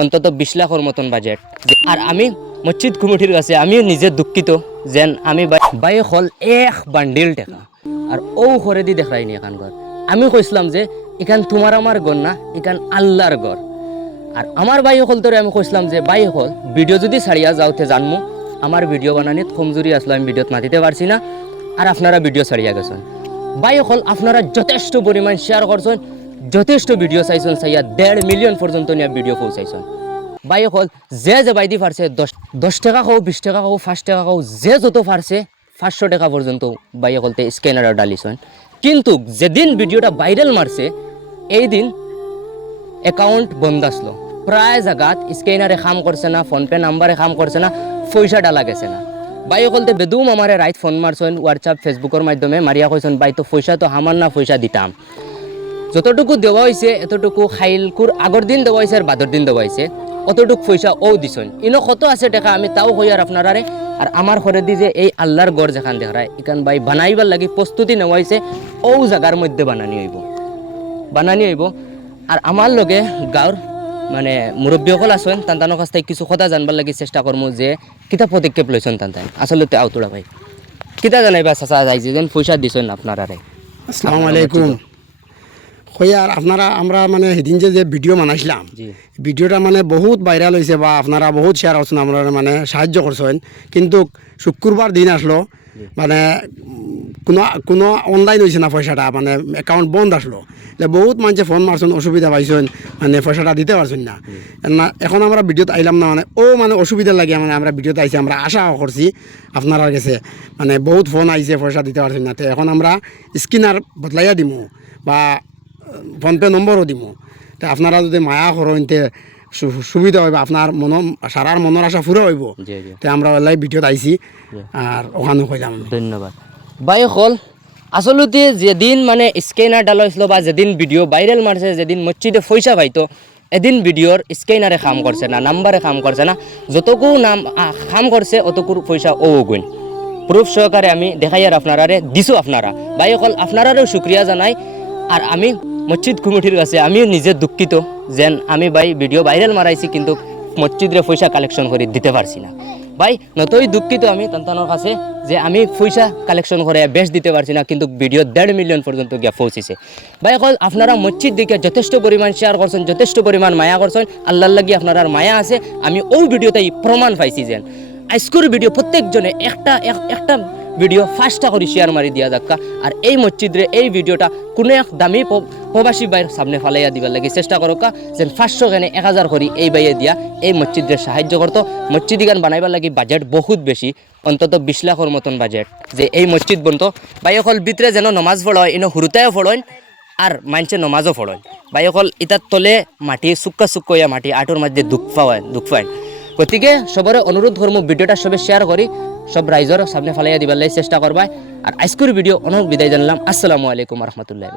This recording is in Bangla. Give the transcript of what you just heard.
অন্তত 20 লাখের মতন বাজেট। আর আমি মসজিদ কমিটির কাছে আমিও নিজে দুঃখিত যেন আমি বাই হল 1 বান্ডিল টাকা আর ও করে দি দেখাইনি এখান ঘর। আমি কইছিলাম যে এখান তোমার আমার ঘর না, এখান আল্লাহর ঘর। আর আমার ভাই হল তোরে আমি কইছিলাম যে ভাই হল ভিডিও যদি ছাড়িয়া যাওতে জানমু আমার ভিডিও বানানিত কমজোরি আসলো, আমি ভিডিওত মাতিতে পারছি না, আর আপনারা ভিডিও ছাড়িয়া গেছেন। ভাই হল আপনারা যথেষ্ট পরিমাণ শেয়ার করছেন, যথেষ্ট ভিডিও চাইছেন, চাইয়া 1.5 মিলিয়ন পর্যন্ত নিয়ে ভিডিও পৌঁছাইছেন। ভাই হল যে বাইদি পারছে 10 টাকা খাও, 20 টাকা খাও, 5 টাকা খাও, যে যত পারছে 500 টাকা পর্যন্ত ভাই হলতে স্ক্যানার ডালিছেন। কিন্তু যেদিন ভিডিওটা ভাইরাল মারছে এই দিন অ্যাকাউন্ট বন্ধ আসলো, প্রায় জায়গাত স্ক্যানারে কাম করছে না, ফোনপে নাম্বারে কাম করছে না, পয়সা ডালা গেছে না। ভাই বলতে বেদুম আমারে রাইট ফোন মারছেন হোয়াটসঅ্যাপ ফেসবুকের মাধ্যমে মারিয়া কইছেন ভাই তো পয়সা তো আমার না, পয়সা দিতাম। যতটুকু দেওয়া হয়েছে এতটুকু খাইলকুর আগর দিন দেওয়া হয়েছে আর বাদর দিন দেওয়া হয়েছে, অতটুকু পয়সা ও দিছেন। ইনো কত আছে টাকা আমি তাও কই আর আপনারারে। আর আমার ঘরে দি যে এই আল্লাহর গড় যেখান দেখায় এখান ভাই বানাইবার লাগি প্রস্তুতি নেওয়া হয়েছে, ও জায়গার মধ্যে বানানি হইব। আর আমার লগে গাঁর মানে মুরব্বীসকল আছেন, তান্তানোর কাছ থেকে কিছু কথা জানবার লাগি চেষ্টা করবো যে কিতা পদক্ষেপ লইছেন তান্তান আসলে আউতরা ভাই কিতা জানাইবা চাচা যাই যেন পয়সা দিছেন আপনারারে। আসসালামু আলাইকুম। আর আপনারা আমরা মানে সেদিন যে ভিডিও বানাইছিলাম ভিডিওটা মানে বহুত ভাইরাল হয়েছে বা আপনারা বহুত শেয়ার করছেন, আমরা মানে সাহায্য করছেন। কিন্তু শুক্রবার দিন আসলো মানে কোনো অনলাইন হয়েছে না পয়সাটা, মানে অ্যাকাউন্ট বন্ধ আসলো। বহুত মানুষে ফোন মারছেন, অসুবিধা পাইছেন, মানে পয়সাটা দিতে পারছেন না। এখন আমরা ভিডিওতে আইলাম না, মানে অসুবিধা লাগে, মানে আমরা ভিডিওতে আইছি, আমরা আশা করছি আপনারা গেছে মানে বহুত ফোন আইছে পয়সা দিতে পারছেন না। তো এখন আমরা স্ক্যানার বদলাইয়া দিমু বা ফোনপে নম্বরও দিমু। তো আপনারা যদি মায়া করেন তে সুবিধা হইব, আপনার সারার মনের আশা পুরো হইব। তো আমরা ওলাই ভিডিওত আইছি আর ওখানে কইলাম ধন্যবাদ। ভাই হল আসলতে যেদিন মানে স্ক্যানার ডালা হয়েছিল বা যেদিন ভিডিও ভাইরাল মারছে, যেদিন মসজিদে পয়সা পাইতো এদিন ভিডিওর স্ক্যানারে কাম করছে না, নাম্বারে কাম করছে না, যতকু নাম কাম করছে অতকুর পয়সা ও গুণ প্রুফ সহকারে আমি দেখাই আর আপনারারে দিছো। আপনারা ভাই হল আপনারারও শুক্রিয়া জানাই। আর আমি মসজিদ কমিটির কাছে আমিও নিজে দুঃখিত যেন আমি ভাই ভিডিও ভাইরাল মারাইছি কিন্তু মসজিদরে পয়সা কালেকশন করে দিতে পারছি না। ভাই নতই দুঃখিত আমি তান্তানোর কাছে যে আমি পয়সা কালেকশন করে বেশ দিতে পারছি না, কিন্তু ভিডিও 1.5 মিলিয়ন পর্যন্ত গিয়া পৌঁছেছে। ভাই এখন আপনারা মসজিদ দিকে যথেষ্ট পরিমাণ শেয়ার করছেন, যথেষ্ট পরিমাণ মায়া করছেন, আল্লাহর লাগি আপনার মায়া আছে। আমি ওই ভিডিওতেই প্রমাণ পাইছি যেন আজকের ভিডিও প্রত্যেকজনে একটা ভিডিও 5টা করে শেয়ার মারি দিয়া যাক্কা। আর এই মসজিদরে এই ভিডিওটা কোনো এক দামি প্রবাসী বাইর সামনে ফালাইয়া দিবার লাগে চেষ্টা করোকা যেন 500 গানে 1000 করি এই বাইয়ে দিয়া এই মসজিদরে সাহায্য করতো। মসজিদ গান বানাইবার লাগি বাজেট বহুত বেশি, অন্তত 20 লাখের মতন বাজেট যে এই মসজিদ বনতো। বাইকল ভিতরে যেন নমাজ পড়ায় এনে হুরুতায়ও পড়েন আর মানুষে নমাজও পড়েন। বাইকল ইতার তলে মাটি চুক্কা হইয়া মাটি আঁটুর মধ্যে দুঃখ পায়। গতিকে সবরে অনুরোধ করবো ভিডিওটা সবে শেয়ার করি সব রাইজর সামনে ফালাইয়া দিবার চেষ্টা করবাই। আর আজকের ভিডিও অনেক বিদায় জানলাম। আসসালামু আলাইকুম রহমতুল্লাহ।